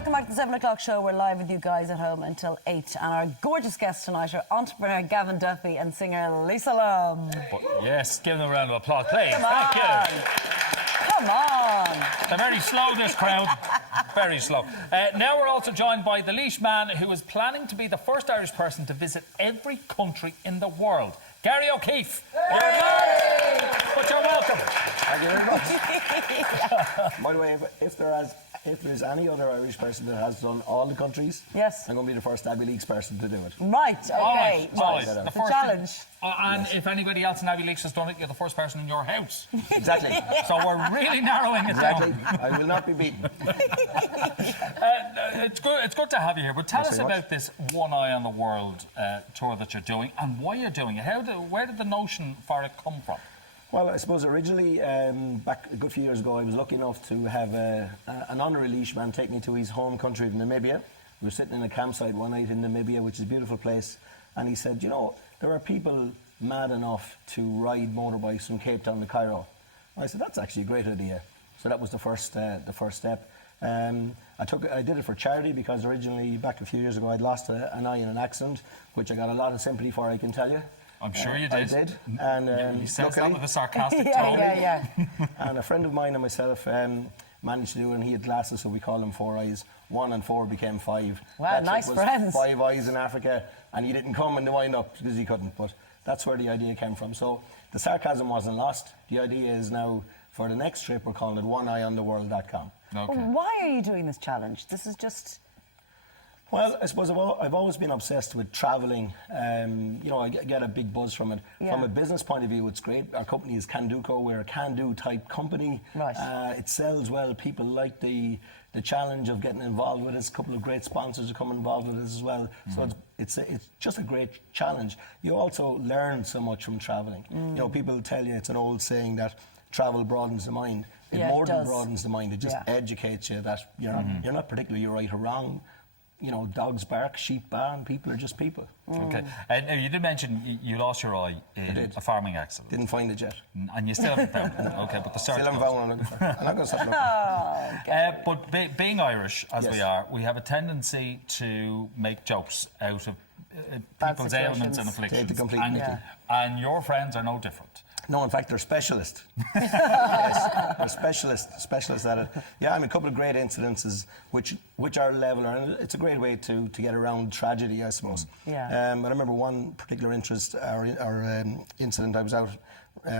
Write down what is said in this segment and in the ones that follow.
welcome back to the 7 o'clock show. We're live with you guys at home until 8. And our gorgeous guests tonight are entrepreneur Gavin Duffy and singer Lisa Lum. Yes, give them a round of applause, please. Come Thank on. you. Come on. They're very slow, this crowd. Very slow. Now we're also joined by the Laois man who is planning to be the first Irish person to visit every country in the world. Gary O'Keeffe. But you're welcome. Thank you very much. By the way, if there's any other Irish person that has done all the countries, yes, I'm going to be the first Abbey Leagues person to do it. Right, okay. Right. The challenge. And if anybody else in Abbey Leagues has done it, you're the first person in your house. Exactly. So we're really narrowing it down. I will not be beaten. It's good to have you here. But tell us about this One Eye on the World tour that you're doing and why you're doing it. Where did the notion for it come from? Well, I suppose originally, back a good few years ago, I was lucky enough to have an honorary Laois man take me to his home country of Namibia. We were sitting in a campsite one night in Namibia, which is a beautiful place, and he said, you know, there are people mad enough to ride motorbikes from Cape Town to Cairo. I said, that's actually a great idea. So that was the first step. I did it for charity because originally, back a few years ago, I'd lost an eye in an accident, which I got a lot of sympathy for, I can tell you. I'm sure you did. I did. And you said that with a sarcastic tone. Yeah. And a friend of mine and myself managed to do it, and he had glasses, so we called him 4 eyes. 1 and 4 became 5. Wow, nice friends. 5 eyes in Africa, and he didn't come in the wind-up because he couldn't, but that's where the idea came from. So the sarcasm wasn't lost. The idea is now, for the next trip, we're calling it oneeyeontheworld.com. Okay. Well, why are you doing this challenge? This is just... Well, I suppose I've always been obsessed with travelling. You know, I get a big buzz from it. Yeah. From a business point of view, it's great. Our company is Canduco. We're a can-do type company. Right. It sells well. People like the challenge of getting involved with us. A couple of great sponsors are coming involved with us as well. Mm-hmm. So it's just a great challenge. You also learn so much from travelling. You know, people tell you, it's an old saying that travel broadens the mind. It more than broadens the mind. It just educates you that you're not particularly right or wrong. You know, dogs bark, sheep baa, and people are just people. Okay. Now, you did mention you lost your eye in a farming accident. Didn't find it yet. And you still haven't found it. Okay, but the search... Still haven't found one. I'm not going to stop looking. But being Irish, as we are, we have a tendency to make jokes out of people's ailments and afflictions. And your friends are no different. No, in fact, they're specialists. Yes, they're specialists at it. Yeah, I mean, a couple of great incidences which are leveler, and it's a great way to get around tragedy, I suppose. Yeah. But I remember one particular incident. I was out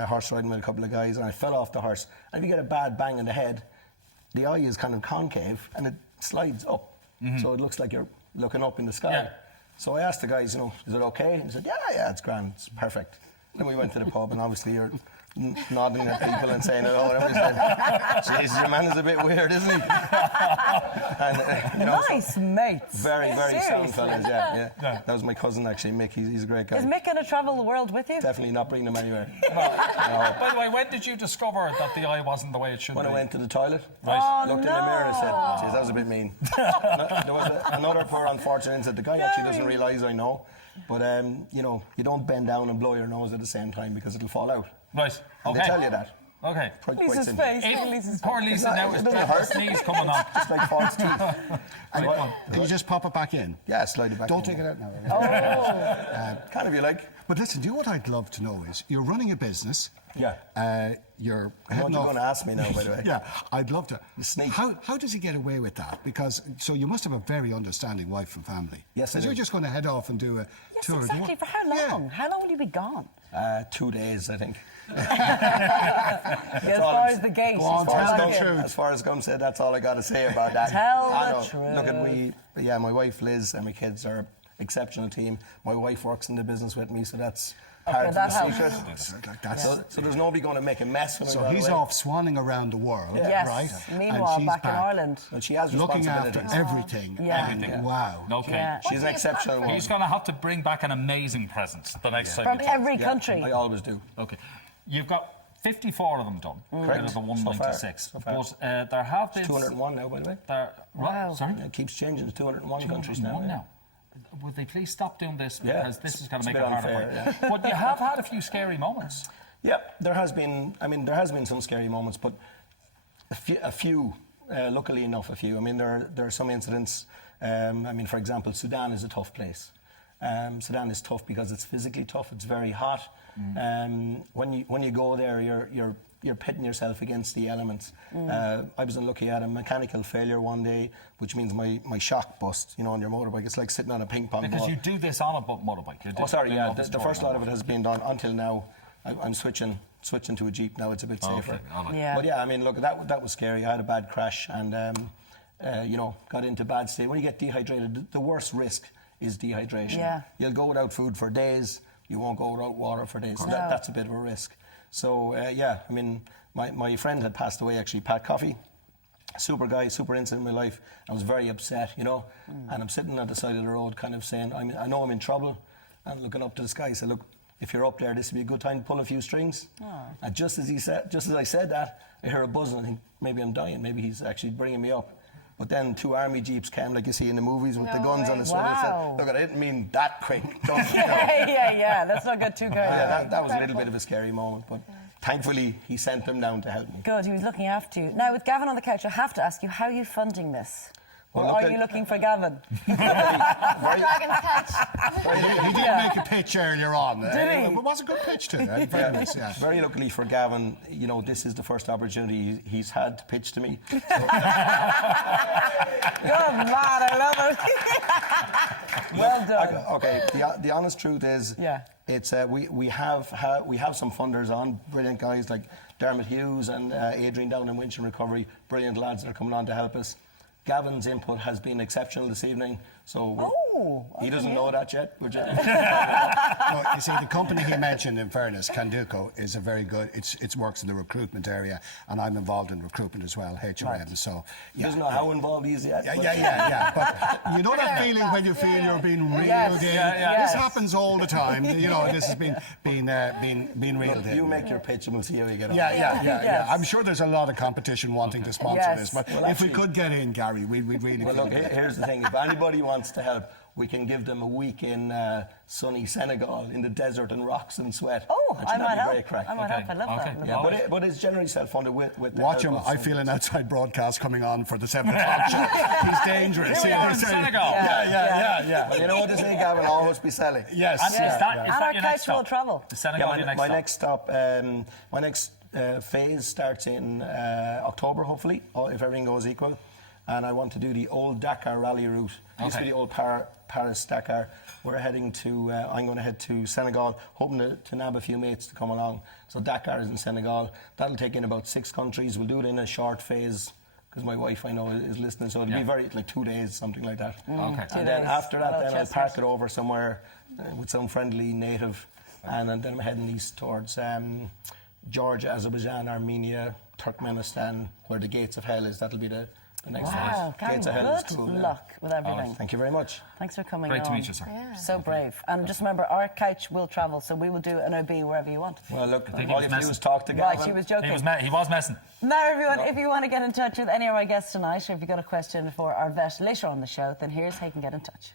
horse riding with a couple of guys, and I fell off the horse. And if you get a bad bang in the head, the eye is kind of concave, and it slides up. So it looks like you're looking up in the sky. Yeah. So I asked the guys, you know, is it okay? And he said, yeah, it's grand, it's perfect. Then we went to the pub, and obviously you're nodding at people and saying hello. And I said, Jesus, your man is a bit weird, isn't he? And, you know, nice mates. Very, very sound fellas, yeah. That was my cousin, actually, Mick. He's a great guy. Is Mick going to travel the world with you? Definitely not bringing him anywhere. No. By the way, when did you discover that the eye wasn't the way it should be? When I went to the toilet. Right. Looked in the mirror and said, geez, that was a bit mean. There was another poor unfortunate incident. The guy actually doesn't realise I know. But, you know, you don't bend down and blow your nose at the same time because it'll fall out. Right, okay. They tell you that. Okay. Lisa's face. Poor Lisa now is sneeze coming on. Just like false teeth. Can you just pop it back in? Yeah, slide it back in. Don't take it out now. Can if you like. But listen, do you know what I'd love to know is, you're running a business. Yeah. You're what you're going to ask me now, by the way. Yeah, I'd love to. Sneak. How does he get away with that? Because, so you must have a very understanding wife and family. Yes, because you're just going to head off and do a tour. Exactly. For how long? Yeah. How long will you be gone? 2 days, I think. As far as the gate. As far as Gum said, that's all I got to say about that. Tell the truth. Look at my wife Liz and my kids are exceptional team. My wife works in the business with me, so that's part of the secret. So there's nobody going to make a mess when so he's off swanning around the world, right? Meanwhile, back in Ireland. And she has looking after everything. Everything. Wow. Okay. Yeah. She's an exceptional woman. He's going to have to bring back an amazing present the next time. From every country. I always do. Okay. You've got 54 of them done. Correct. Out of the 196. So far. But there have been... 201 now, by the way. Wow. Sorry? It keeps changing. It's 201 countries now. Would they please stop doing this? Because this is going to make it harder. But you have had a few scary moments. Yeah, there has been. I mean, there has been some scary moments, but a few luckily enough, a few. I mean, there are some incidents. I mean, for example, Sudan is a tough place. Sudan is tough because it's physically tough. It's very hot. When you go there, you're pitting yourself against the elements. I was unlucky. I had a mechanical failure one day, which means my shock bust, on your motorbike. It's like sitting on a ping pong ball. Because you do this on a motorbike. Oh, sorry, yeah. The first lot of it has been done until now. I'm switching to a Jeep now. It's a bit safer. Okay. Yeah. But yeah, I mean, look, that was scary. I had a bad crash and, got into bad state. When you get dehydrated, the worst risk is dehydration. Yeah. You'll go without food for days. You won't go without water for days. So that's a bit of a risk. So, I mean, my friend had passed away, actually, Pat Coffey. Super guy, super incident in my life. I was very upset, And I'm sitting at the side of the road kind of saying, I know I'm in trouble. And looking up to the sky, I said, look, if you're up there, this would be a good time to pull a few strings. And just as I said that, I hear a buzz and I think maybe I'm dying. Maybe he's actually bringing me up. But then 2 army jeeps came, like you see in the movies, with the guns on the side. I said, look, I didn't mean that quick. yeah. Let's not get too carried away. Yeah, that was a little bit of a scary moment, but thankfully he sent them down to help me. Good, he was looking after you. Now, with Gavin on the couch, I have to ask you, how are you funding this? Or are you looking for Gavin? Dragon's couch. He did make a pitch earlier on. Did he? It was a good pitch too. Very nice, yeah. Very luckily for Gavin, this is the first opportunity he's had to pitch to me. So, Good man, I love it. Well done. Okay, the honest truth is, it's we have some funders on, brilliant guys like Dermot Hughes and Adrian down in Winch and Recovery, brilliant lads that are coming on to help us. Gavin's input has been exceptional this evening, so he doesn't know that yet. Well, you see, the company he mentioned, in fairness, Canduco, is a very good. It works in the recruitment area, and I'm involved in recruitment as well, HRM. Right. So he doesn't know how involved he is yet. Yeah. But you know that feeling when you feel you're being reeled in. This happens all the time. This has been reeled in. You make your pitch, and we'll see how you get on. Yeah. I'm sure there's a lot of competition wanting to sponsor this, but well, if we could get in, Gary, we'd really. Well, look, here's the thing: if anybody wants to help, we can give them a week in sunny Senegal in the desert and rocks and sweat. Oh, I might help. I might help. I love that. Yeah, but it's generally self-funded with the Watch him. I feel an outside broadcast coming on for the 7 o'clock show. He's dangerous. Here we are in Senegal. Yeah. Well, you know what they say, Gavin? Always be selling. Yes. And is that our your couch next will stop? travel. The Senegal, my next stop. My next phase starts in October, hopefully, if everything goes equal. And I want to do the old Dakar rally route. It used to be the old Paris Dakar. We're heading to. I'm going to head to Senegal, hoping to nab a few mates to come along. So Dakar is in Senegal. That'll take in about 6 countries. We'll do it in a short phase because my wife, I know, is listening. So it'll be like 2 days, something like that. Okay. And then after that, then I'll park it over somewhere with some friendly native, and then I'm heading east towards Georgia, Azerbaijan, Armenia, Turkmenistan, where the gates of hell is. That'll be the next Wow, phase. Gates of hell is cool. good luck with everything. Thank you very much. Thanks for coming Great on. to meet you, sir. Yeah. So brave. And just remember, our couch will travel, so we will do an OB wherever you want. Well, look, think all he you was have to do is talk to Right, Gavin. she was joking. He was messing. Now, everyone, if you want to get in touch with any of our guests tonight, or if you've got a question for our vet later on the show, then here's how you can get in touch.